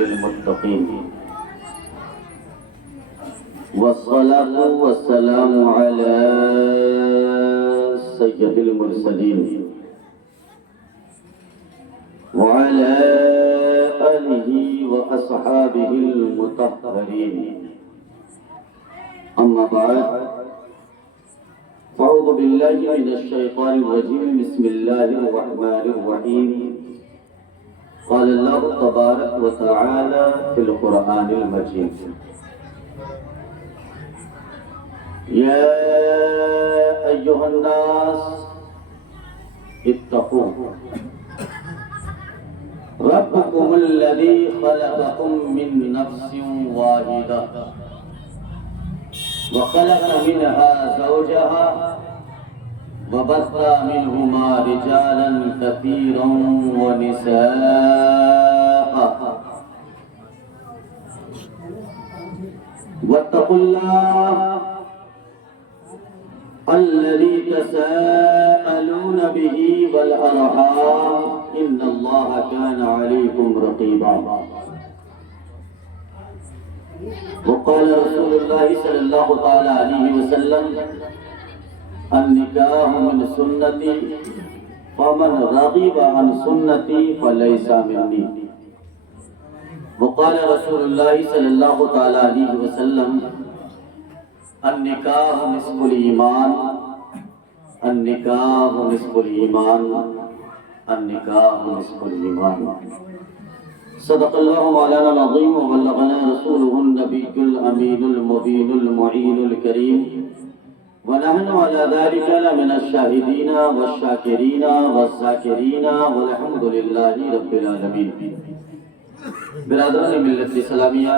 للمتقين والصلاة والسلام على سيد المرسلين وعلى آله وأصحابه المطهرين أما بعد فأعوذ بالله من الشيطان الرجيم بسم الله الرحمن الرحيم قال الله تبارك وتعالى في القرآن المجيد يا أيها الناس اتقوا ربكم الذي خلقكم من نفس واحدة وخلق منها زوجها وبث منهما رجالا كثيرا ونساء واتقوا الله الذي تساءلون به والأرحام إن الله كان عليكم رقيبا وقال رسول الله صلى الله تعالى عليه وسلم النکاح من سنتی فمن رغب عن سنتی فلیس منی وقال رسول اللہ صلی اللہ تعالی علیہ وسلم النکاح نصف الایمان النکاح نصف الایمان النکاح نصف الایمان صدق اللہ مولانا العظیم وبلغنا رسوله النبی الامین المبین المعین الکریم ونحن على ذلك لمن الشاهدين والشاكرين والذاكرين والحمد لله رب العالمين. برادران ملت اسلامیہ،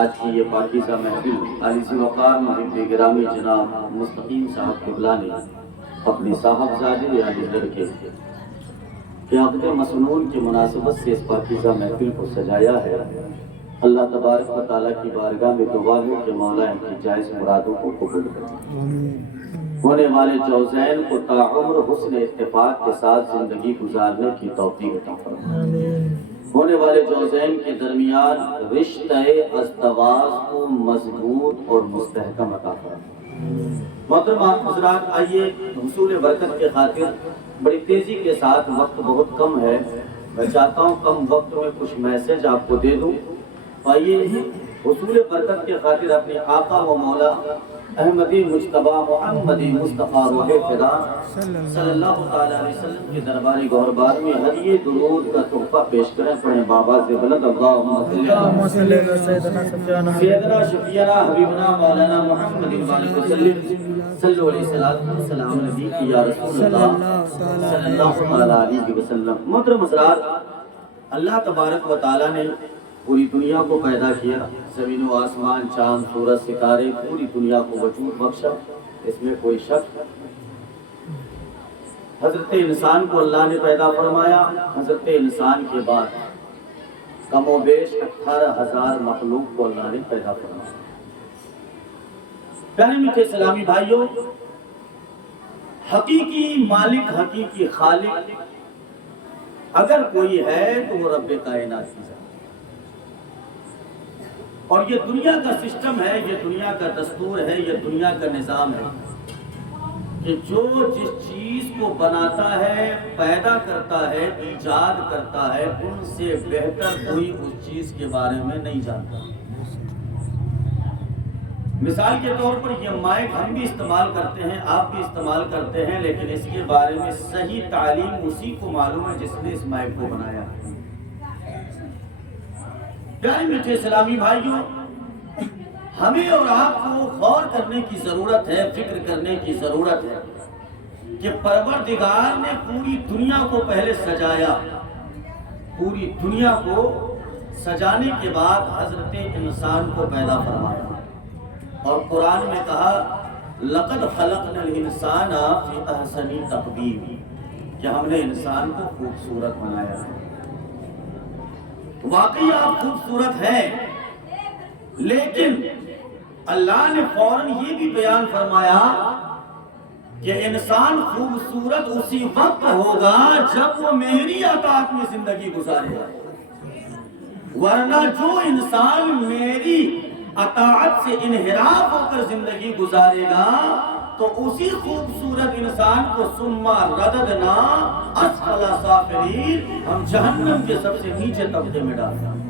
آج کی یہ پاکیزہ محفل عالی وقار محب گرامی جناب مستقیم صاحب قبلہ نے اپنی صاحبزادے یعنی لڑکے قیادت مسنون کی مناسبت سے اس پاکیزہ محفل کو سجایا ہے. اللہ تبارک و تعالیٰ کی بارگاہ میں دعا ہے کہ مولا ان کی جائز مرادوں کو قبول کرے. ہونے والے جوزین کو تاعمر حسن اتفاق کے ساتھ زندگی گزارنے کی توفیق عطا فرمائے. ہونے والے جوزین کے درمیان رشتہ ازدواج کو مضبوط اور مستحکم عطا فرمائے. محترم حضرات، آئیے حصول برکت کے خاطر بڑی تیزی کے ساتھ، وقت بہت کم ہے، میں چاہتا ہوں کم وقت میں کچھ میسج آپ کو دے دوں. آئیے حصول برکت کے خاطر اپنے آقا و مولا احمدی مجتبی محمدی مصطفیٰ روح خدا صلی اللہ تعالیٰ علیہ وسلم کے درباری گہربار میں ہدیہ درود کا تحفہ پیش کریں. پڑھیں بابا سے بلند اللہم صلی علی سیدنا شفیعنا حبیبنا مولانا محمد وآلہ وسلم صلو علیہ السلام نبی کی یا رسول اللہ صلی اللہ علیہ وسلم. محترم حضرات، اللہ تبارک و تعالیٰ نے پوری دنیا کو پیدا کیا، زمین و آسمان، چاند، سورج، ستارے، پوری دنیا کو وجود بخشا، اس میں کوئی شک. حضرت انسان کو اللہ نے پیدا فرمایا. حضرت انسان کے بعد کم و بیش 18,000 مخلوق کو اللہ نے پیدا فرمایا. پیارے میٹھے اسلامی بھائیوں، حقیقی مالک، حقیقی خالق اگر کوئی ہے تو وہ رب کائنات کی ذات. اور یہ دنیا کا سسٹم ہے، یہ دنیا کا دستور ہے، یہ دنیا کا نظام ہے کہ جو جس چیز کو بناتا ہے، پیدا کرتا ہے، ایجاد کرتا ہے، ان سے بہتر کوئی اس چیز کے بارے میں نہیں جانتا. مثال کے طور پر یہ مائک ہم بھی استعمال کرتے ہیں، آپ بھی استعمال کرتے ہیں، لیکن اس کے بارے میں صحیح تعلیم اسی کو معلوم ہے جس نے اس مائک کو بنایا ہے. پیارے میٹھے اسلامی بھائیوں، ہمیں اور آپ کو غور کرنے کی ضرورت ہے، فکر کرنے کی ضرورت ہے کہ پروردگار نے پوری دنیا کو پہلے سجایا. پوری دنیا کو سجانے کے بعد حضرت انسان کو پیدا فرمایا اور قرآن میں کہا لَقَدْ خَلَقْنَا الْإِنسَانَ فِي أَحْسَنِ تَقْوِيمٍ، کہ ہم نے انسان کو خوبصورت بنایا ہے. واقعی آپ خوبصورت ہیں، لیکن اللہ نے فوراً یہ بھی بیان فرمایا کہ انسان خوبصورت اسی وقت ہوگا جب وہ میری اطاعت میں زندگی گزارے گا. ورنہ جو انسان میری اطاعت سے انحراف ہو کر زندگی گزارے گا تو اسی خوبصورت انسان کو ثم رددنا اسفل سافلین، ہم جہنم کے سب سے نیچے طبقے میں ڈال دیں۔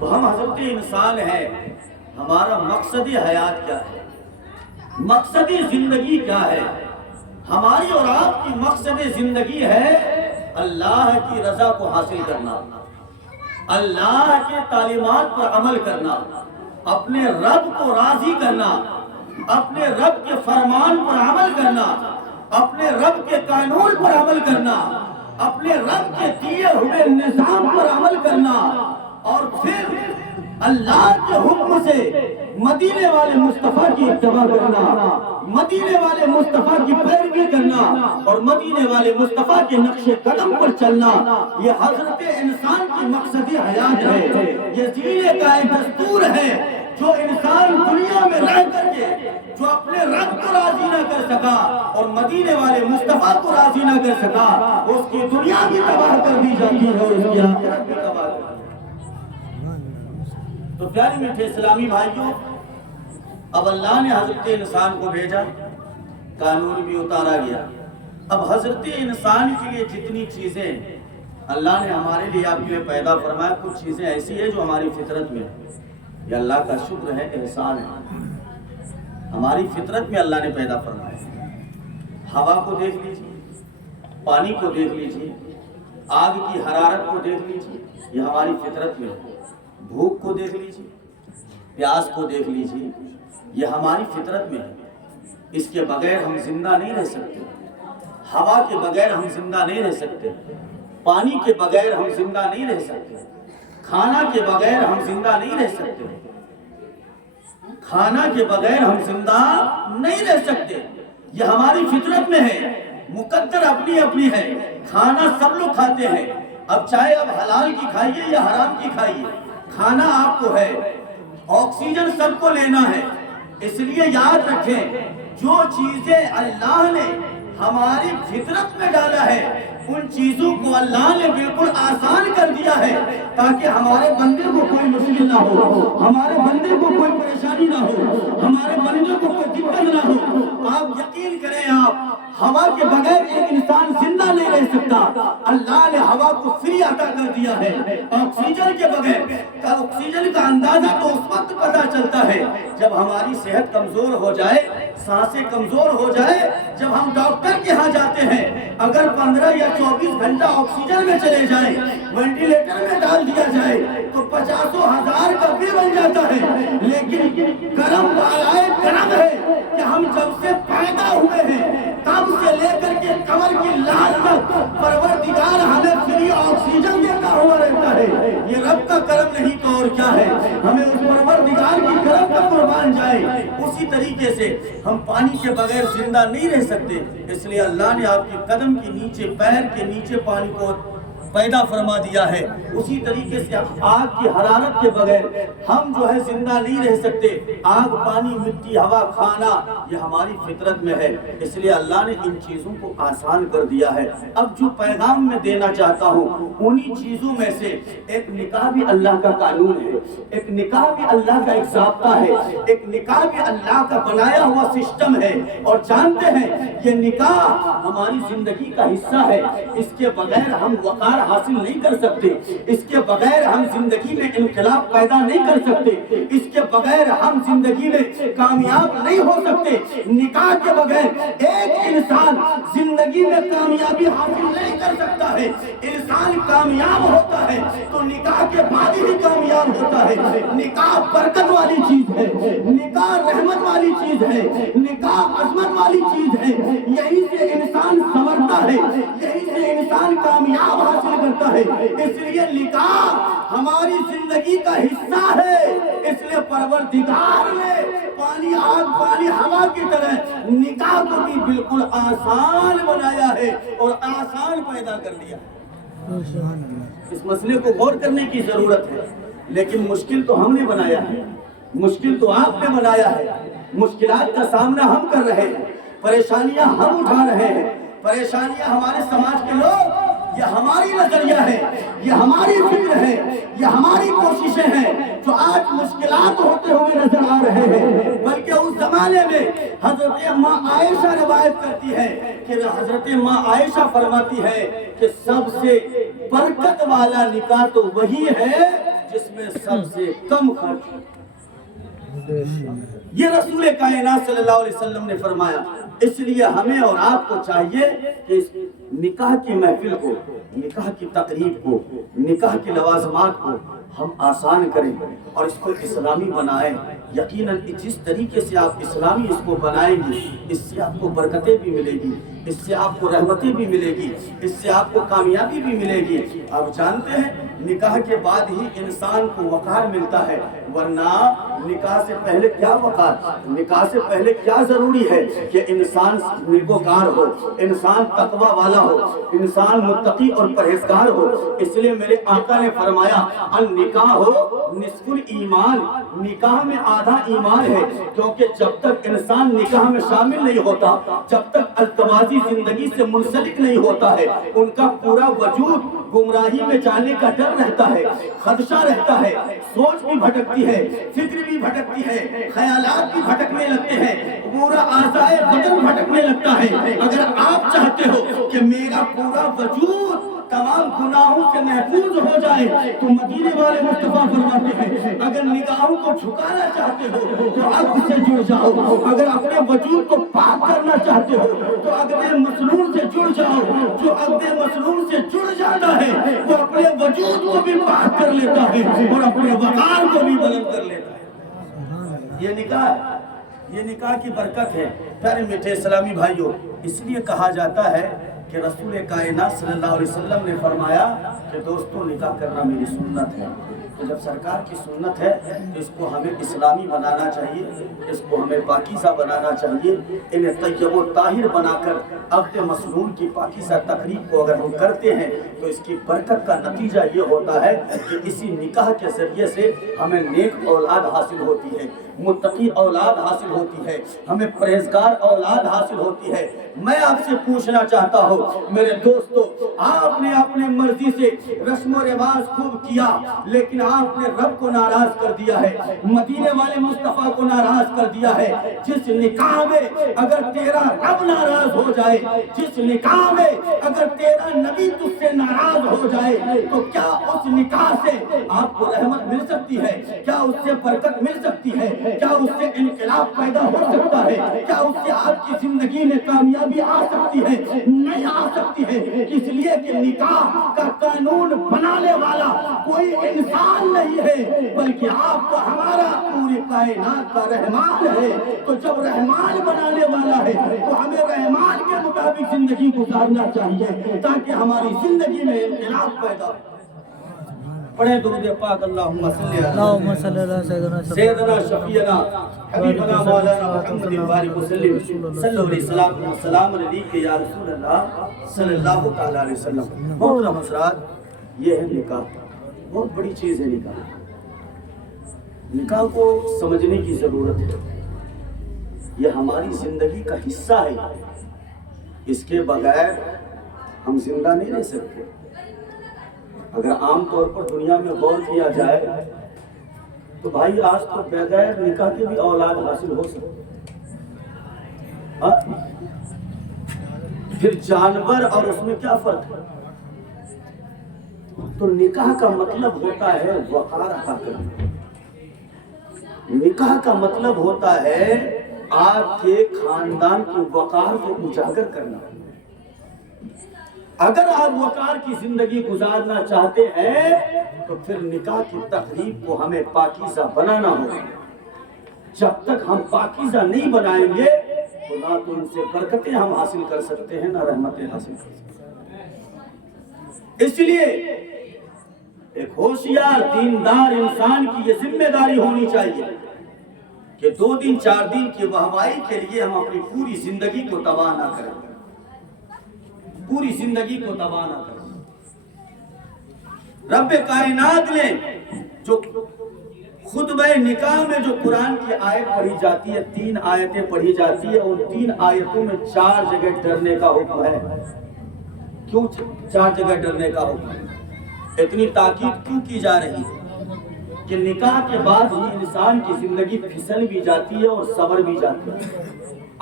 تو ہم حضرت انسان ہیں، ہمارا مقصد حیات کیا ہے، مقصد زندگی کیا ہے؟ ہماری اور آپ کی مقصد زندگی ہے اللہ کی رضا کو حاصل کرنا، اللہ کے تعلیمات پر عمل کرنا، اپنے رب کو راضی کرنا، اپنے رب کے فرمان پر عمل کرنا، اپنے رب کے قانون پر عمل کرنا، اپنے رب کے دیے ہوئے نظام پر عمل کرنا، اور پھر اللہ کے حکم سے مدینے والے مصطفیٰ کی اتباع کرنا، مدینے والے مصطفیٰ کی پیروی کرنا، اور مدینے والے مصطفیٰ کے نقش قدم پر چلنا، یہ حضرت انسان کی مقصدی حیات ہے، یہ زینے کا ایک دستور ہے جو انسان دنیا میں رہ کر کے جو اپنے رب کو راضی نہ کر سکا اور مدینے والے مصطفیٰ کو راضی نہ کر سکا، اس کی دنیا بھی تباہ کر دی جاتی ہے اور اس کی آخرت بھی تباہ کر دی۔ تو پیاری میٹھے اسلامی بھائیوں، اب اللہ نے حضرت انسان کو بھیجا، قانون بھی اتارا گیا۔ اب حضرت انسان کے لیے جتنی چیزیں اللہ نے ہمارے لیے آپ کے لیے پیدا فرمایا، کچھ چیزیں ایسی ہیں جو ہماری فطرت میں ہیں، یہ اللہ کا شکر ہے، احسان ہے، ہماری فطرت میں اللہ نے پیدا فرمایا۔ ہوا کو دیکھ لیجیے، پانی کو دیکھ لیجیے، آگ کی حرارت کو دیکھ لیجیے، یہ ہماری فطرت میں ہے۔ بھوک کو دیکھ لیجیے، پیاس کو دیکھ لیجیے، یہ ہماری فطرت میں ہے، اس کے بغیر ہم زندہ نہیں رہ سکتے، ہوا کے بغیر ہم زندہ نہیں رہ سکتے، پانی کے بغیر ہم زندہ نہیں رہ سکتے، کھانا کے بغیر ہم زندہ نہیں رہ سکتے، کھانا کے بغیر ہم زندہ نہیں رہ سکتے، یہ ہماری فطرت میں ہے، مقدر اپنی اپنی ہے، کھانا سب لوگ کھاتے ہیں، اب چاہے اب حلال کی کھائیے یا حرام کی کھائیے، کھانا آپ کو ہے، آکسیجن سب کو لینا ہے۔ اس لیے یاد رکھیں، جو چیزیں اللہ نے ہماری فطرت میں ڈالا ہے ان چیزوں کو اللہ نے بالکل آسان کر دیا ہے تاکہ ہمارے بندے کو کوئی مشکل نہ ہو، ہمارے بندے کو کوئی پریشانی نہ ہو، ہمارے بندے کو کوئی دقت نہ ہو۔ آپ یقین کریں، آپ ہوا کے بغیر ایک انسان زندہ نہیں رہ سکتا، اللہ نے ہوا کو فری عطا کر دیا ہے۔ آکسیجن کے بغیر آکسیجن کا اندازہ تو اس وقت پتہ چلتا ہے جب ہماری صحت کمزور ہو جائے، سانسیں کمزور ہو جائے، جب ہم ڈاکٹر کے ہاں جاتے ہیں، اگر 15 یا 24 گھنٹہ آکسیجن میں چلے جائیں، وینٹیلیٹر میں ڈال دیا جائے تو 50,000 کا بل بن جاتا ہے۔ لیکن کرم بالائے کرم ہے کہ ہم جب سے پیدا ہوئے ہیں تب سے لے کر کے کمر کی لاش تک پروردگار ہمیں فری آکسیجن دیتا ہوا رہتا ہے۔ یہ رب کا کرم نہیں تو اور کیا ہے، ہمیں اس پروردگار کی کرم پر قربان جائے۔ اسی طریقے سے ہم پانی کے بغیر زندہ نہیں رہ سکتے، اس لیے اللہ نے آپ کے قدم کے نیچے، پیر کے نیچے پانی کو پیدا فرما دیا ہے۔ اسی طریقے سے آگ کی حرارت کے بغیر ہم جو ہے زندہ نہیں رہ سکتے۔ آگ، پانی، مٹی، ہوا، کھانا یہ ہماری فطرت میں ہے، اس لیے اللہ نے ان چیزوں کو آسان کر دیا ہے۔ اب جو پیغام میں دینا چاہتا ہوں انہی چیزوں میں سے ایک نکاح بھی اللہ کا قانون ہے، ایک نکاح بھی اللہ کا ایک ضابطہ ہے، ایک نکاح بھی اللہ کا بنایا ہوا سسٹم ہے۔ اور جانتے ہیں یہ نکاح ہماری زندگی کا حصہ ہے، اس کے بغیر ہم وقار حاصل نہیں کر سکتے، اس کے بغیر ہم زندگی میں انقلاب پیدا نہیں کر سکتے، اس کے بغیر ہم زندگی میں کامیاب نہیں ہو سکتے۔ نکاح کے بغیر ایک انسان زندگی میں کامیابی حاصل نہیں کر سکتا ہے۔ انسان کامیاب ہوتا ہے تو نکاح کے بعد ہی کامیاب ہوتا ہے۔ نکاح برکت والی چیز ہے، نکاح رحمت والی چیز ہے، نکاح عظمت والی چیز ہے، یہی سے انسان سنورتا ہے، یہی سے انسان کامیاب حاصل کرتا ہے۔ اس لیے نکاح ہماری زندگی کا حصہ ہے، اس لیے پروردگار نے پانی، آگ، پانی، ہوا کی طرح نکاح کو بھی بالکل آسان بنایا ہے اور آسان پیدا کر دیا ہے۔ اس مسئلے کو غور کرنے کی ضرورت ہے، لیکن مشکل تو ہم نے بنایا ہے، مشکل تو آپ نے بنایا ہے، مشکلات کا سامنا ہم کر رہے ہیں، پریشانیاں ہم اٹھا رہے ہیں، پریشانیاں ہمارے سماج کے لوگ یہ ہماری نظریہ ہے، یہ ہماری فکر ہے، یہ ہماری کوششیں ہیں جو آج مشکلات ہوتے ہوئے نظر آ رہے ہیں، بلکہ اس زمانے میں حضرت ماں عائشہ روایت کرتی ہے کہ حضرت ماں عائشہ فرماتی ہے کہ سب سے برکت والا نکاح تو وہی ہے جس میں سب سے کم خرچ۔ یہ رسول کائنات صلی اللہ علیہ وسلم نے فرمایا۔ اس لیے ہمیں اور آپ کو چاہیے کہ اس نکاح کی محفل کو، نکاح کی تقریب کو، نکاح کے لوازمات کو ہم آسان کریں اور اس کو اسلامی بنائیں۔ یقیناً جس طریقے سے آپ اسلامی اس کو بنائیں گے، اس سے آپ کو برکتیں بھی ملے گی، اس سے آپ کو رحمتیں بھی ملے گی، اس سے آپ کو کامیابی بھی ملے گی۔ آپ جانتے ہیں نکاح کے بعد ہی انسان کو وقار ملتا ہے، ورنہ نکاح سے پہلے کیا وقار، نکاح سے پہلے کیا ضروری ہے کہ انسان نیکوکار ہو، انسان تقوی والا ہو، انسان متقی اور پرہیزگار ہو۔ اس لیے میرے آقا نے فرمایا النکاح نصف الایمان، نکاح میں آدھا ایمان ہے، کیونکہ جب تک انسان نکاح میں شامل نہیں ہوتا، جب تک التماسی زندگی سے منسلک نہیں ہوتا ہے، ان کا پورا وجود گمراہی میں جانے کا ڈر رہتا ہے، خدشہ رہتا ہے، سوچ بھی بھٹکتی ہے، فکر بھی بھٹکتی ہے، خیالات بھی بھٹکنے لگتے ہیں، پورا اعضائے بدن بھٹکنے لگتا ہے۔ اگر آپ چاہتے ہو کہ میرا پورا وجود تمام گناہوں سے محفوظ ہو جائے تو مدینے والے مصطفیٰ فرماتے ہیں اگر نگاہوں کو جھکانا چاہتے ہو تو عقل سے جڑ جاؤ، اگر اپنے وجود کو پاک کرنا چاہتے ہو تو عقد مسنون سے جڑ جاؤ۔ جو عقد مسنون سے جڑ جاتا ہے وہ اپنے وجود کو بھی پاک کر لیتا ہے اور اپنے وقار کو بھی بلند کر لیتا ہے۔ یہ نکاح کی برکت ہے۔ پیارے میٹھے اسلامی بھائیوں، اس لیے کہا جاتا ہے کہ رسول کائنات صلی اللہ علیہ وسلم نے فرمایا کہ دوستوں نکاح کرنا میری سنت ہے۔ تو جب سرکار کی سنت ہے تو اس کو ہمیں اسلامی بنانا چاہیے، اس کو ہمیں پاکیزہ بنانا چاہیے۔ انہیں طیب و طاہر بنا کر عقد مسنون کی پاکیزہ تقریب کو اگر ہم کرتے ہیں تو اس کی برکت کا نتیجہ یہ ہوتا ہے کہ اسی نکاح کے ذریعے سے ہمیں نیک اولاد حاصل ہوتی ہے، متقی اولاد حاصل ہوتی ہے، ہمیں پرہیزگار اولاد حاصل ہوتی ہے۔ میں آپ سے پوچھنا چاہتا ہوں میرے دوستو، آپ نے اپنے مرضی سے رسم و رواج خوب کیا لیکن آپ نے رب کو ناراض کر دیا ہے، مدینے والے مصطفیٰ کو ناراض کر دیا ہے۔ جس نکاح میں اگر تیرا رب ناراض ہو جائے، جس نکاح میں اگر تیرا نبی تجھ سے ناراض ہو جائے تو کیا اس نکاح سے آپ کو رحمت مل سکتی ہے؟ کیا اس سے برکت مل سکتی ہے؟ کیا اس سے انقلاب پیدا ہو سکتا ہے؟ کیا اس سے آپ کی زندگی میں کامیابی آ سکتی ہے؟ نہیں آ سکتی ہے، اس لیے کہ نکاح کا قانون بنانے والا کوئی انسان نہیں ہے بلکہ آپ کا ہمارا پوری کائنات کا رحمان ہے۔ تو جب رحمان بنانے والا ہے تو ہمیں رحمان کے مطابق زندگی گزارنا چاہیے تاکہ ہماری زندگی میں انقلاب پیدا ہو۔ پڑھیں درود پاک اللہم صلی علی سیدنا شفیعنا حبیبنا مولانا محمد بارک وسلم صلی اللہ علیہ وسلم سلام علیکہ یا رسول اللہ صلی اللہ تعالی علیہ وسلم۔ محترم حضرات، یہ ہے نکاح، بہت بڑی چیز ہے نکاح۔ نکاح کو سمجھنے کی ضرورت ہے، یہ ہماری زندگی کا حصہ ہے، اس کے بغیر ہم زندہ نہیں رہ سکتے۔ اگر عام طور پر دنیا میں غور کیا جائے تو بھائی آج تو بغیر نکاح کے بھی اولاد حاصل ہو سکتے، پھر جانور اور اس میں کیا فرق ہے؟ تو نکاح کا مطلب ہوتا ہے وقار عطا کرنا، نکاح کا مطلب ہوتا ہے آپ کے خاندان کے وقار کو اجاگر کرنا۔ اگر آپ وقار کی زندگی گزارنا چاہتے ہیں تو پھر نکاح کی تقریب کو ہمیں پاکیزہ بنانا ہوگا۔ جب تک ہم پاکیزہ نہیں بنائیں گے تو نہ تو ان سے برکتیں ہم حاصل کر سکتے ہیں نہ رحمتیں حاصل کر سکتے ہیں۔ اس لیے ایک ہوشیار دیندار انسان کی یہ ذمہ داری ہونی چاہیے کہ 2 دن 4 دن کی واہوائی کے لیے ہم اپنی پوری زندگی کو تباہ نہ کریں، پوری زندگی کو تباہ نہ کریں۔ رب کائنات نے جو خطبہ نکاح میں جو قرآن کی آیت پڑھی جاتی ہے، 3 آیتیں پڑھی جاتی ہے، ان 3 آیتوں میں 4 جگہ ڈرنے کا حکم ہے۔ کیوں 4 جگہ ڈرنے کا حکم؟ اتنی تاکید کیوں کی جا رہی ہے کہ نکاح کے بعد ہی انسان کی زندگی پھسل بھی جاتی ہے اور سنور بھی جاتی ہے۔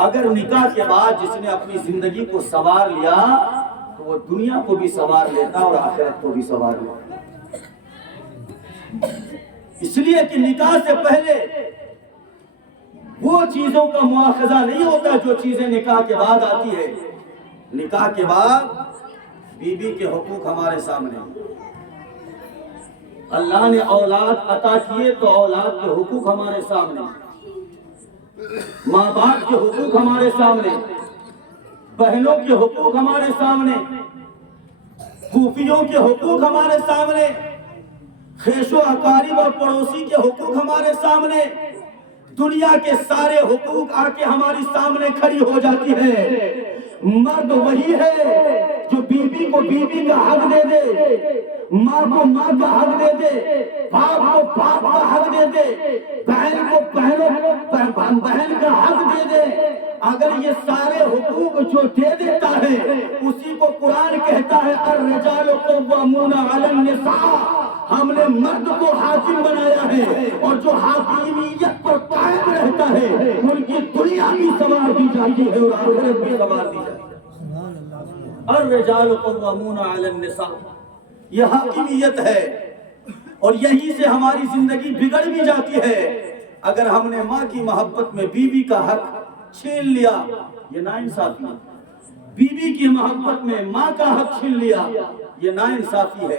اگر نکاح کے بعد جس نے اپنی زندگی کو سنوار لیا تو وہ دنیا کو بھی سنوار لیتا اور آخرت کو بھی سنوار لیتا۔ اس لیے کہ نکاح سے پہلے وہ چیزوں کا مواخذہ نہیں ہوتا جو چیزیں نکاح کے بعد آتی ہے۔ نکاح کے بعد بیوی کے حقوق ہمارے سامنے، اللہ نے اولاد عطا کیے تو اولاد کے حقوق ہمارے سامنے، ماں باپ کے حقوق ہمارے سامنے، بہنوں کے حقوق ہمارے سامنے، پھوپھیوں کے حقوق ہمارے سامنے، خیش و اقارب اور پڑوسی کے حقوق ہمارے سامنے، دنیا کے سارے حقوق آ کے ہماری سامنے کھڑی ہو جاتی ہے۔ مرد وہی ہے جو بیوی کو بیوی کا حق دے دے، ماں کو ماں کا حق دے دے، باپ کو باپ کا حق دے دے، بہن کو بہن کا حق دے دے۔ اگر یہ سارے حقوق جو دے دیتا ہے اسی کو قرآن کہتا ہے الرجال قوامون علی النساء، ہم نے مرد کو حاکم بنایا ہے اور جو حاکمیت پر قائم رہتا ہے ان کی دنیا بھی سنوار دی جاتی ہے اور آخرت بھی سنوار دی جاتی ہے۔ الرجال قوامون علی النساء، یہ حاکمیت ہے اور یہی سے ہماری زندگی بگڑ بھی جاتی ہے۔ اگر ہم نے ماں کی محبت میں بیوی کا حق چھین لیا یہ ناانصافی ہے، بیوی کی محبت میں ماں کا حق چھین لیا یہ ناانصافی ہے،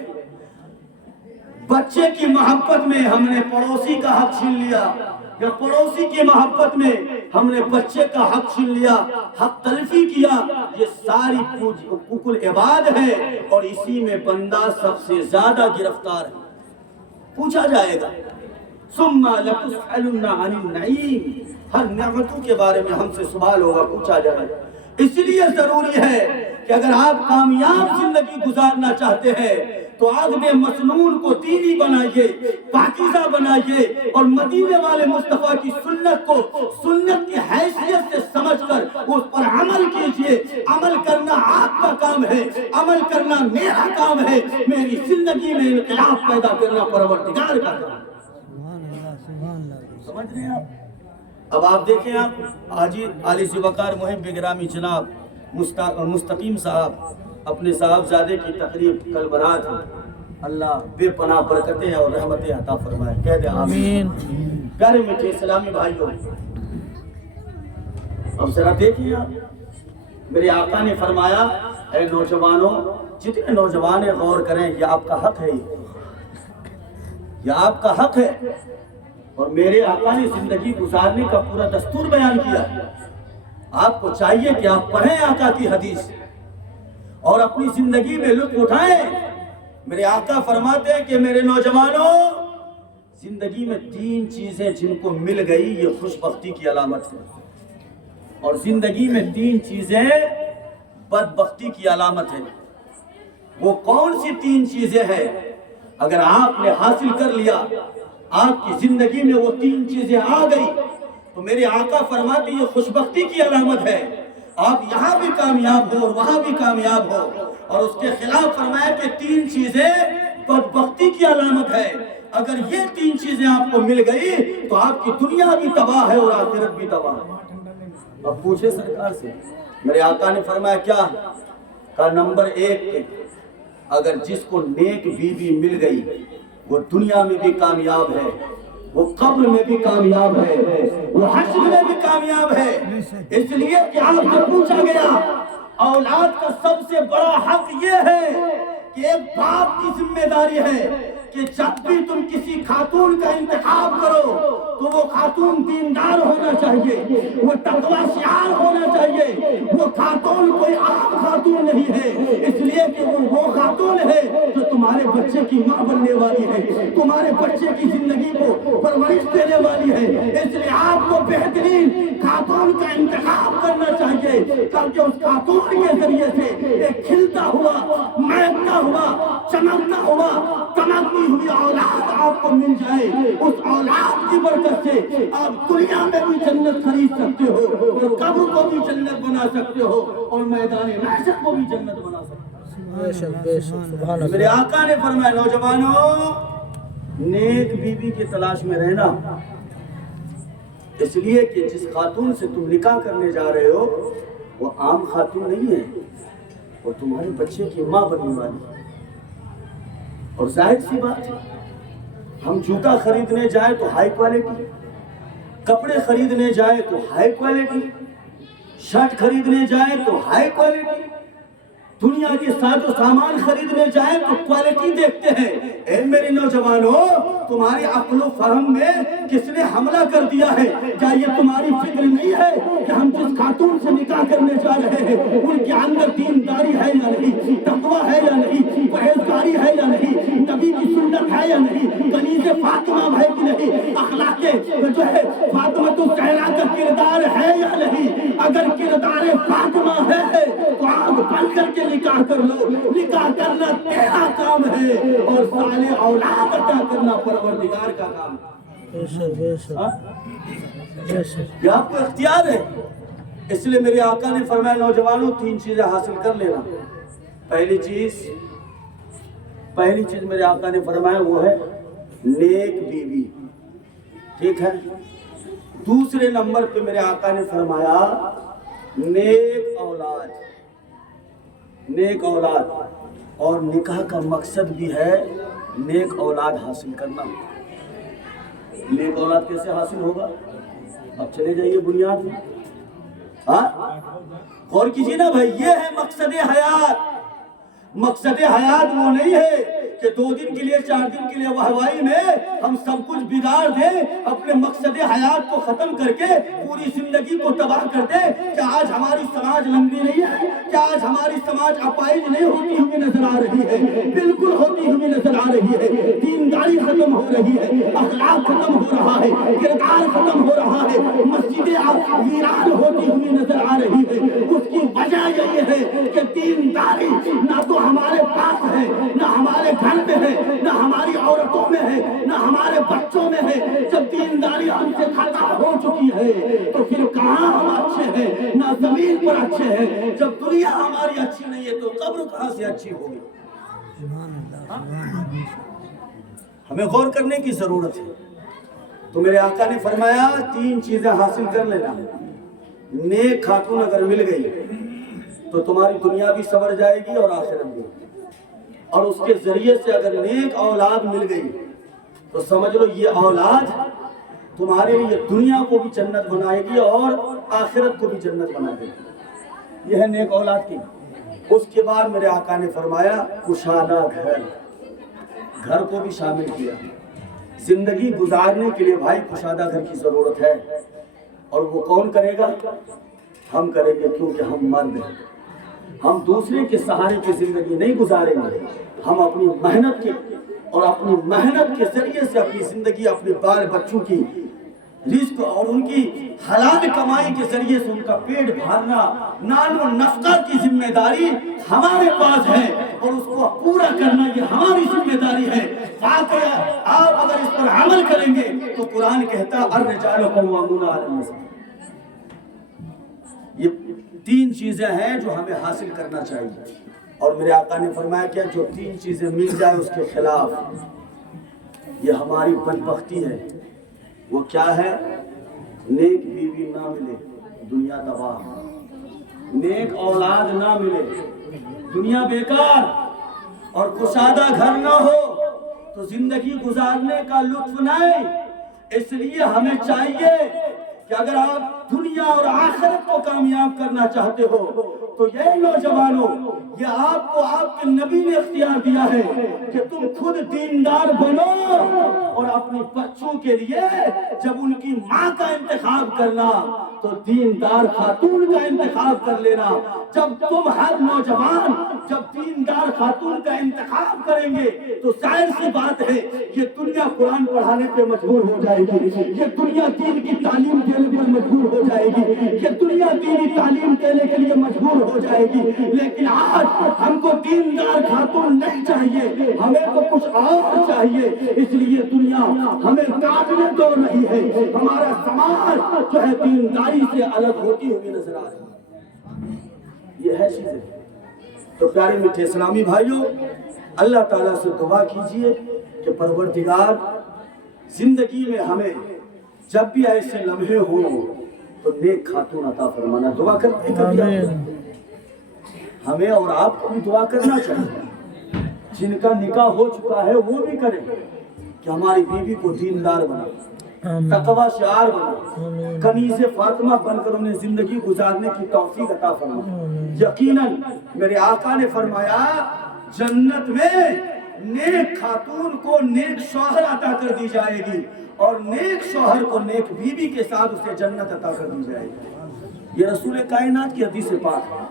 بچے کی محبت میں ہم نے پڑوسی کا حق چھین لیا یا پڑوسی کی محبت میں ہم نے بچے کا حق چھین لیا، حق تلفی کیا، یہ ساری حقوق العباد ہے اور اسی میں بندہ سب سے زیادہ گرفتار ہے۔ پوچھا جائے گا ثم لتسألن عن النعیم، ہر نعمتوں کے بارے میں ہم سے سوال ہوگا، پوچھا جائے گا۔ اس لیے ضروری ہے کہ اگر آپ کامیاب زندگی گزارنا چاہتے ہیں تو عقد مسنون کو دینی بنائیے، پاکیزہ بنائیے اور مدینے والے مصطفیٰ کی سنت کو سنت کی حیثیت سے سمجھ کر اس پر عمل کیجئے۔ عمل کرنا آپ کا کام ہے، عمل کرنا میرا کام ہے، میری زندگی میں انقلاب پیدا کرنا پروردگار کا کام ہے۔ سمجھ رہے ہیں آپ؟ اب آپ دیکھیں، آپ حاجی علی وقار محب گرامی جناب مستقیم صاحب اپنے صاحبزادے کی تقریب کل برات ہے، اللہ بے پناہ برکتیں اور رحمتیں عطا فرمائے، کہہ دیں آمین۔ پیارے میٹھے اسلامی بھائیوں، اب ذرا دیکھیے آپ، میرے آقا نے فرمایا اے نوجوانوں، جتنے نوجوان غور کریں یہ آپ کا حق ہے، یہ آپ کا حق ہے اور میرے آقا نے زندگی گزارنے کا پورا دستور بیان کیا۔ آپ کو چاہیے کہ آپ پڑھیں آقا کی حدیث اور اپنی زندگی میں لطف اٹھائیں۔ میرے آقا فرماتے ہیں کہ میرے نوجوانوں، زندگی میں 3 چیزیں جن کو مل گئی یہ خوش بختی کی علامت ہے، اور زندگی میں 3 چیزیں بدبختی کی علامت ہے۔ وہ کون سی 3 چیزیں ہیں؟ اگر آپ نے حاصل کر لیا، آپ کی زندگی میں وہ 3 چیزیں آ گئی تو میرے آقا فرماتے یہ خوش بختی کی علامت ہے، آپ یہاں بھی کامیاب ہو اور وہاں بھی کامیاب ہو۔ اور اس کے خلاف فرمایا کہ 3 چیزیں بدبختی کی علامت ہے، اگر یہ 3 چیزیں آپ کو مل گئی تو آپ کی دنیا بھی تباہ ہے اور آخرت بھی تباہ ہے۔ اب پوچھے سرکار سے، میرے آقا نے فرمایا کیا؟ کہا نمبر 1، اگر جس کو نیک بیوی مل گئی وہ دنیا میں بھی کامیاب ہے، وہ قبر میں بھی کامیاب ہے، وہ حشر میں بھی کامیاب ہے۔ اس لیے کہ آپ سے پوچھا گیا اولاد کا سب سے بڑا حق یہ ہے کہ ایک باپ کی ذمہ داری ہے کہ جب بھی تم کسی خاتون کا انتخاب کرو تو وہ خاتون دیندار ہونا چاہیے، وہ تقوی شعار ہونا چاہیے، وہ خاتون کوئی عام خاتون نہیں ہے، اس لیے کہ وہ خاتون ہے جو تمہارے بچے کی ماں بننے والی ہے، تمہارے بچے کی زندگی کو پرورش دینے والی ہے۔ اس لیے آپ کو بہترین خاتون کا انتخاب کرنا چاہیے تاکہ اس خاتون کے ذریعے سے ایک کھلتا ہوا، مہکتا ہوا، چمکتا ہوا، چمکتی ہوئی اولاد آپ کو مل جائے۔ اس اولاد کی برکت سے آپ دنیا میں بھی جنت خرید سکتے ہو اور قبر کو بھی جنت بنا سکتے ہو اور میدان محشر کو بھی جنت بنا سکتے ہو۔ میرے آقا نے فرمایا نوجوانوں نیک بیوی کی تلاش میں رہنا، اس لیے کہ جس خاتون سے تم نکاح کرنے جا رہے ہو وہ عام خاتون نہیں ہے، وہ تمہارے بچے کی ماں بننے والی۔ اور ظاہر سی بات ہے، ہم جوتا خریدنے جائیں تو ہائی کوالٹی، کپڑے خریدنے جائیں تو ہائی کوالٹی، شرٹ خریدنے جائیں تو ہائی کوالٹی، دنیا کے ساز و سامان خریدنے جائیں تو کوالٹی دیکھتے ہیں۔ اے میرے نوجوانوں، تمہاری عقل و فہم میں کس نے حملہ کر دیا ہے؟ کیا یہ تمہاری فکر نہیں ہے کہ ہم جس خاتون سے نکاح کرنے جا رہے ہیں ان کے اندر دینداری ہے یا نہیں، تقویٰ ہے یا نہیں، پرہیزگاری ہے یا نہیں، نبی کی سنت ہے یا نہیں، کنیز فاطمہ ہے کہ نہیں، اخلاق جو ہے فاطمہ الزہرا کا کردار ہے یا نہیں؟ اگر کردار فاطمہ ہے تو آپ بن کر کے نکاح کر لو۔ نکاح کرنا تیرا کام ہے اور صالح اولاد عطا کرنا پروردگار کا کام ہے۔ یہ آپ کو اختیار ہے۔ اس لیے میرے آقا نے فرمایا نوجوانوں 3 چیزیں حاصل کر لینا۔ پہلی چیز میرے آقا نے فرمایا وہ ہے نیک بیوی، ٹھیک ہے۔ دوسرے نمبر پہ میرے آقا نے فرمایا نیک اولاد، نیک اولاد، اور نکاح کا مقصد بھی ہے نیک اولاد حاصل کرنا۔ نیک اولاد کیسے حاصل ہوگا؟ اب چلے جائیے بنیاد میں، ہاں غور کیجیے نا بھائی، یہ ہے مقصد حیات۔ مقصد حیات وہ نہیں ہے کہ 2 دن کے لیے 4 دن کے لیے واہوائی میں ہم سب کچھ بگاڑ دیں، اپنے مقصد حیات کو ختم کر کے پوری زندگی کو تباہ کر دیں۔ کیا آج ہماری سماج لنگڑی نہیں ہے؟ کیا آج ہماری سماج اپائج نہیں ہوتی ہوئی نظر آ رہی ہے؟ بالکل ہوتی ہوئی نظر آ رہی ہے۔ دینداری ختم ہو رہی ہے، اخلاق ختم ہو رہا ہے، کردار ختم ہو رہا ہے، مسجدیں ویران ہوتی ہوئی نظر آ رہی ہے۔ اس کی وجہ یہ ہے کہ دینداری نہ تو ہمارے پاس ہے، نہ ہمارے گھر میں ہے، نہ ہماری عورتوں میں ہے، نہ ہمارے بچوں میں ہے۔ جب دینداری ہم سے ختم ہو چکی ہے تو پھر کہاں ہم اچھے ہیں؟ نہ زمین پر اچھے ہیں۔ جب دنیا ہماری اچھی نہیں ہے تو قبر کہاں سے اچھی ہوگی؟ ہمیں غور کرنے کی ضرورت ہے۔ تو میرے آقا نے فرمایا 3 چیزیں حاصل کر لینا۔ نیک خاتون اگر مل گئی تو تمہاری دنیا بھی سنور جائے گی اور آخرت بھی، اور اس کے ذریعے سے اگر نیک اولاد مل گئی تو سمجھ لو یہ اولاد تمہارے لیے دنیا کو بھی جنت بنائے گی اور آخرت کو بھی جنت بنا دے گی۔ یہ ہے نیک اولاد کی۔ اس کے بعد میرے آقا نے فرمایا کشادہ گھر کو بھی شامل کیا۔ زندگی گزارنے کے لیے بھائی کشادہ گھر کی ضرورت ہے، اور وہ کون کرے گا؟ ہم کریں گے، کیونکہ ہم مرد ہیں۔ ہم دوسرے کے سہارے کی زندگی نہیں گزاریں گے، ہم اپنی محنت کے اور اپنی محنت کے ذریعے سے اپنی زندگی، اپنے بال بچوں کی رزق اور ان کی حلال کمائی کے ذریعے سے ان کا پیٹ بھرنا، نان و نفقہ کی ذمہ داری ہمارے پاس ہے، اور اس کو پورا کرنا یہ ہماری ذمہ داری ہے۔ واقعہ آپ اگر اس پر عمل کریں گے تو قرآن کہتا ہے الرجال قوامون علی النساء۔ یہ 3 چیزیں ہیں جو ہمیں حاصل کرنا چاہیے، اور میرے آقا نے فرمایا کہ جو 3 چیزیں مل جائے اس کے خلاف یہ ہماری بدبختی ہے۔ وہ کیا ہے؟ نیک بیوی نہ ملے، دنیا تباہ، نیک اولاد نہ ملے، دنیا بیکار، اور کشادہ گھر نہ ہو تو زندگی گزارنے کا لطف نہیں۔ اس لیے ہمیں چاہیے کہ اگر آپ دنیا اور آخرت کو کامیاب کرنا چاہتے ہو تو یہ نوجوانوں، یہ آپ کو آپ کے نبی نے اختیار دیا ہے کہ تم خود دیندار بنو، اور اپنے بچوں کے لیے جب ان کی ماں کا انتخاب کرنا تو دیندار خاتون کا انتخاب کر لینا۔ جب تم ہر نوجوان جب دیندار خاتون کا انتخاب کریں گے تو ظاہر سی بات ہے یہ دنیا قرآن پڑھانے پہ مجبور ہو جائے گی، یہ دنیا دین کی تعلیم دینے پر مجبور ہو جائے گی، یہ دنیا دینی تعلیم دینے کے لیے مجبور ہو جائے گی۔ لیکن آج ہم کو دیندار خاتون نہیں چاہیے، ہمیں تو کچھ اور چاہیے۔ اس لیے دنیا ہمیں کاٹنے دور رہی ہے، ہمارا سماج جو ہے دینداری سے الگ ہوتی ہوئی نظر آ رہی ہے۔ یہ ہے چیزیں، تو پیارے میٹھے اسلامی بھائیوں، اللہ تعالیٰ سے دعا کیجئے کہ پروردگار زندگی میں ہمیں جب بھی ایسے لمحے ہوں تو نیک خاتون عطا فرمانا۔ دعا کرتے کبھی آپ؟ ہمیں اور آپ کو بھی دعا کرنا چاہیے، جن کا نکاح ہو چکا ہے وہ بھی کریں کہ ہماری بیوی کو دیندار بنا، تقوی شعار بنا، کنیز فاطمہ بن کر انہیں زندگی گزارنے کی توفیق عطا فرما۔ یقیناً میرے آقا نے فرمایا جنت میں نیک خاتون کو نیک شوہر عطا کر دی جائے گی، اور نیک شوہر کو نیک بیوی کے ساتھ اسے جنت عطا کر دی جائے گی۔ یہ رسول کائنات کی حدیث پاک ہے،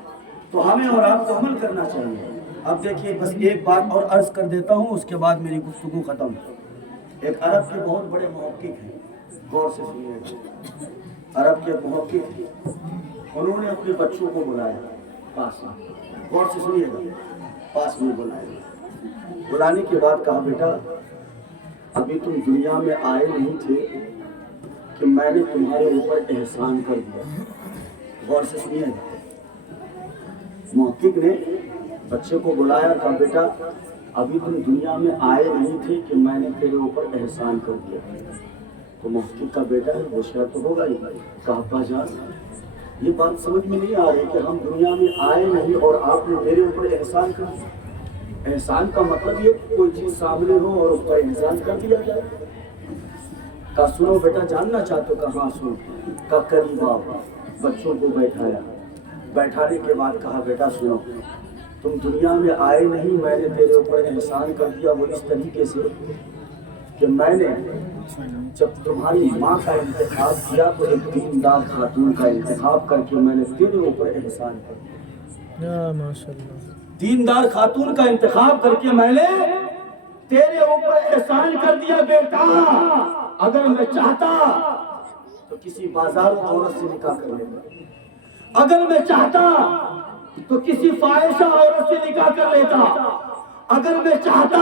تو ہمیں اور آپ کو عمل کرنا چاہیے۔ اب دیکھیے بس ایک بات اور عرض کر دیتا ہوں، اس کے بعد میری گفتگو ختم۔ ایک عرب کے بہت بڑے محقق ہیں، غور سے سنیے گا۔ عرب کے محقق انہوں نے اپنے بچوں کو بلایا پاس میں، غور سے سنیے گا، پاس میں بلایا۔ بلانے کے بعد کہا بیٹا ابھی تم دنیا میں آئے نہیں تھے کہ میں نے تمہارے اوپر احسان کر دیا۔ غور سے سنیے گا، محقق نے بچے کو بلایا، کہا بیٹا ابھی تم دنیا میں آئے نہیں تھے کہ میں نے تیرے اوپر احسان کر دیا۔ تو محقق کا بیٹا ہے ہوشیار تو ہوگا ہی، کہا ابا جان یہ بات سمجھ میں نہیں آ رہی کہ ہم دنیا میں آئے نہیں اور آپ نے میرے اوپر احسان کر دیا۔ احسان کا مطلب یہ کہ کوئی چیز سامنے ہو اور اس پر احسان کر دیا جائے۔ کہا سنو بیٹا جاننا چاہتے ہو؟ کہا ہاں سنو۔ کہا قریب آؤ، بچوں کو بیٹھایا، بیٹھانے کے بعد کہا بیٹا سنو، تم دنیا میں آئے نہیں، میں نے تیرے اوپر احسان کر دیا وہ اس طریقے سے کہ میں نے جب تمہاری ماں کا انتخاب کیا تو ایک دیندار خاتون کا انتخاب کر کے میں نے تیرے اوپر احسان کر دیا۔ دیندار خاتون کا انتخاب کر کے میں نے تیرے اوپر احسان کر دیا بیٹا۔ اگر میں چاہتا تو کسی بازار عورت سے نکاح کر لیتا، اگر میں چاہتا تو کسی فاحشہ عورت سے نکاح کر لیتا، اگر میں چاہتا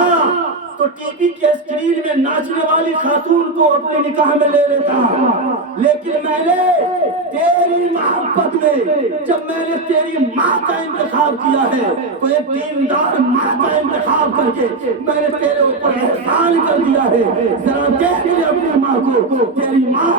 تو ٹی وی کے اسکرین میں ناچنے والی خاتون کو اپنے نکاح میں لے لیتا، لیکن میں نے تیری محبت میں جب میں نے تیری ماں کا انتخاب کیا ہے تو ایک دیندار ماں کا انتخاب کر کے میں نے تیرے اوپر احسان کر دیا ہے۔ ذرا دیکھ لے اپنی ماں کو، تیری ماں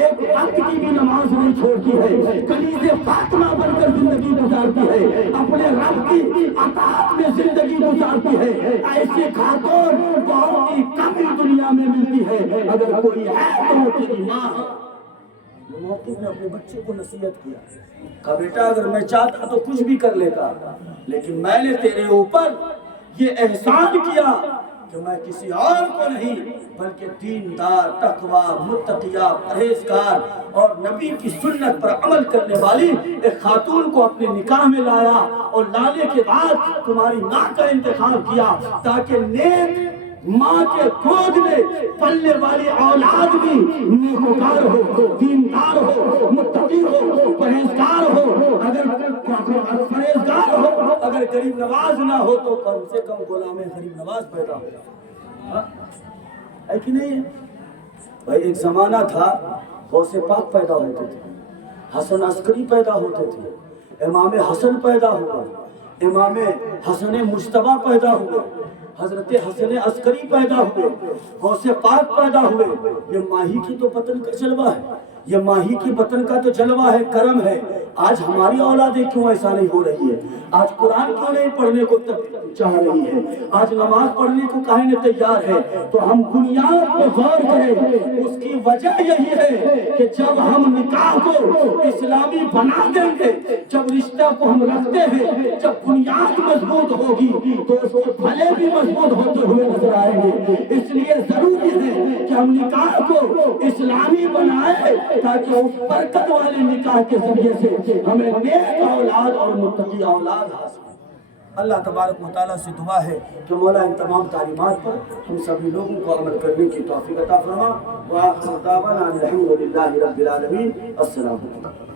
ایک وقت کی بھی نماز نہیں چھوڑتی ہے، کنیز فاطمہ بن کر زندگی گزارتی ہے، اپنے رب کی اطاعت میں زندگی گزارتی ہے۔ ایسے خاتون بہت ہی کم ہی دنیا میں ملتی ہے، اگر کوئی ہے تو وہ تیری ماں ہے۔ محقق نے اپنے بچے کو نصیحت کیا، کہا بیٹا اگر میں چاہتا تو کچھ بھی کر لیتا، لیکن میں نے تیرے اوپر یہ احسان کیا کہ میں کسی اور کو نہیں بلکہ دیندار، تقوی، متقیہ، پرہیزگار اور نبی کی سنت پر عمل کرنے والی ایک خاتون کو اپنے نکاح میں لایا، اور لانے کے بعد تمہاری ماں کا انتخاب کیا تاکہ نیک ماں کے گود میں پلنے والی اولاد بھی نیکوکار ہو، دیندار ہو، متقی ہو، پرہیزگار ہو۔ اگر پرہیزگار ہو، اگر غریب نواز نہ ہو تو کم سے کم غلام غریب نواز پیدا ہو، ہے کہ نہیں؟ بھائی ایک زمانہ تھا غوث پاک پیدا ہوتے تھے، حسن عسکری پیدا ہوتے تھے، امام حسن پیدا ہوا، امام حسن مجتبیٰ پیدا ہوئے، حضرت حسن عسکری پیدا ہوئے، غوث پاک پیدا ہوئے۔ یہ ماہی کی تو وطن کا جلوہ ہے، یہ ماہی کی وطن کا تو جلوہ ہے، کرم ہے۔ آج ہماری اولادیں کیوں ایسا نہیں ہو رہی ہے؟ آج قرآن کیوں نہیں پڑھنے کو چاہ رہی ہے؟ آج نماز پڑھنے کو کہنے تیار ہے؟ تو ہم بنیاد پہ غور کریں، اس کی وجہ یہی ہے کہ جب ہم نکاح کو اسلامی بنا دیں گے، جب رشتہ کو ہم رکھتے ہیں، جب بنیاد مضبوط ہوگی تو اس کے بھلے بھی مضبوط ہوتے ہوئے نظر آئیں گے۔ اس لیے ضروری ہے کہ ہم نکاح کو اسلامی بنائیں تاکہ اس برکت والے نکاح کے ذریعے سے ہمیں نیک اولاد اور متقی اولاد حاصل۔ اللہ تبارک و تعالیٰ سے دعا ہے کہ مولا ان تمام تعلیمات پر ہم سبھی لوگوں کو عمل کرنے کی توفیق عطا فرما۔ وآخر دعوانا الحمد للہ رب العالمین۔ السلام علیکم۔